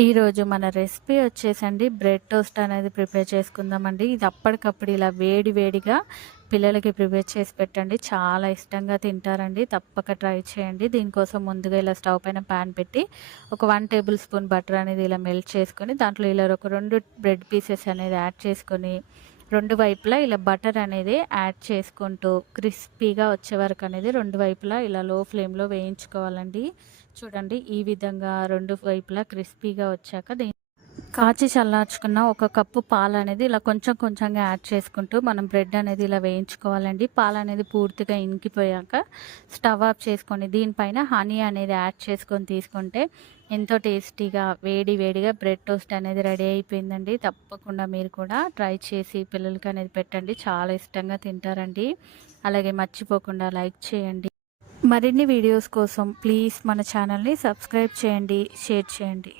ఈరోజు మన రెసిపీ వచ్చేసండి బ్రెడ్ టోస్ట్ అనేది ప్రిపేర్ చేసుకుందామండి. ఇది అప్పటికప్పుడు ఇలా వేడి వేడిగా పిల్లలకి ప్రిపేర్ చేసి పెట్టండి. చాలా ఇష్టంగా తింటారండి. తప్పక ట్రై చేయండి. దీనికోసం ముందుగా ఇలా స్టవ్ పైన ప్యాన్ పెట్టి ఒక 1 టేబుల్ స్పూన్ బటర్ అనేది ఇలా మెల్ట్ చేసుకొని దాంట్లో ఇలా ఒక 2 బ్రెడ్ పీసెస్ అనేది యాడ్ చేసుకొని 2 వైపులా ఇలా బటర్ అనేది యాడ్ చేసుకుంటూ క్రిస్పీగా వచ్చే వరకు అనేది 2 వైపులా ఇలా లో ఫ్లేమ్‌లో వేయించుకోవాలండి. చూడండి ఈ విధంగా 2 వైపులా క్రిస్పీగా వచ్చాక కాచి చల్లార్చుకున్న ఒక కప్పు పాలనేది ఇలా కొంచెం కొంచెంగా యాడ్ చేసుకుంటూ మనం బ్రెడ్ అనేది ఇలా వేయించుకోవాలండి. పాలనేది పూర్తిగా ఇంకిపోయాక స్టవ్ ఆఫ్ చేసుకొని దీనిపైన హనీ అనేది యాడ్ చేసుకొని తీసుకుంటే ఎంతో టేస్టీగా వేడి వేడిగా బ్రెడ్ టోస్ట్ అనేది రెడీ అయిపోయిందండి. తప్పకుండా మీరు కూడా ట్రై చేసి పిల్లలకి అనేది పెట్టండి. చాలా ఇష్టంగా తింటారండి. అలాగే మర్చిపోకుండా లైక్ చేయండి. మరిన్ని వీడియోస్ కోసం ప్లీజ్ మన ఛానల్ని సబ్స్క్రైబ్ చేయండి, షేర్ చేయండి.